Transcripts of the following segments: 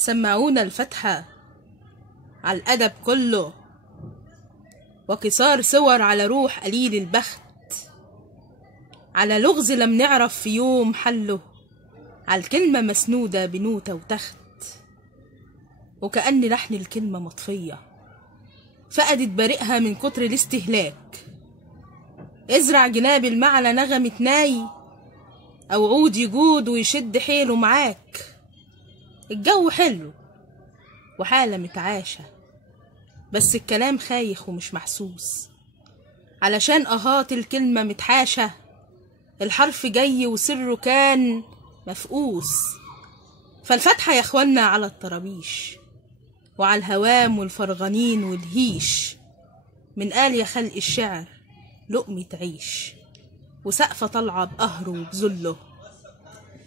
سمعونا الفتحة على الأدب كله، وكسار صور على روح قليل البخت، على لغز لم نعرف في يوم حله، على الكلمة مسنودة بنوتة وتخت، وكأن لحن الكلمة مطفية فقدت بريقها من كتر الاستهلاك. ازرع جناب المعنى نغمة ناي، أو عود يجود ويشد حيله معاك. الجو حلو وحالة متعاشة، بس الكلام خايخ ومش محسوس، علشان أهات الكلمة متحاشة. الحرف جاي وسره كان مفقوس. فالفتحة يا اخوانا على الطرابيش، وعلى الهوام والفرغانين والهيش، من قال يا خلق الشعر لقمة عيش، وسقفة طالعة بقهره وبذله.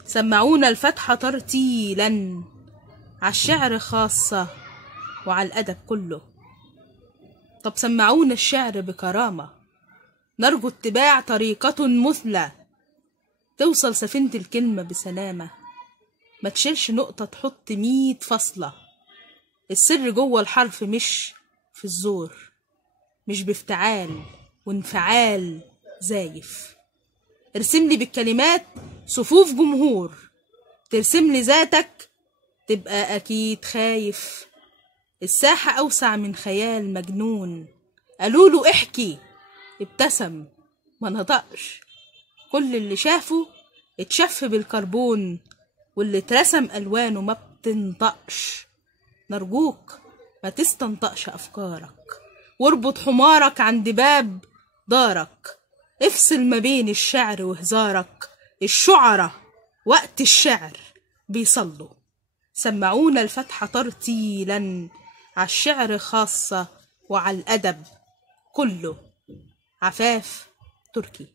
سمعونا الفتحة ترتيلا عالشعر خاصة وعلى الأدب كله. طب سمعونا الشعر بكرامة، نرجو اتباع طريقة مثلى، توصل سفينة الكلمة بسلامة، ما تشيلش نقطة تحط 100 فاصلة. السر جوه الحرف مش في الزور، مش بافتعال وانفعال زايف. ارسملي بالكلمات صفوف جمهور، ترسملي ذاتك تبقى أكيد خايف. الساحة أوسع من خيال مجنون، قالوله احكي ابتسم ما نطقش. كل اللي شافه اتشف بالكربون، واللي اترسم ألوانه ما بتنطقش. نرجوك ما تستنطقش أفكارك، واربط حمارك عند باب دارك. افصل ما بين الشعر وهزارك، الشعراء وقت الشعر بيصلوا. سمعونا الفتحة ترتيلا عالشعر خاصة وعلى الأدب كله. عفاف تركي.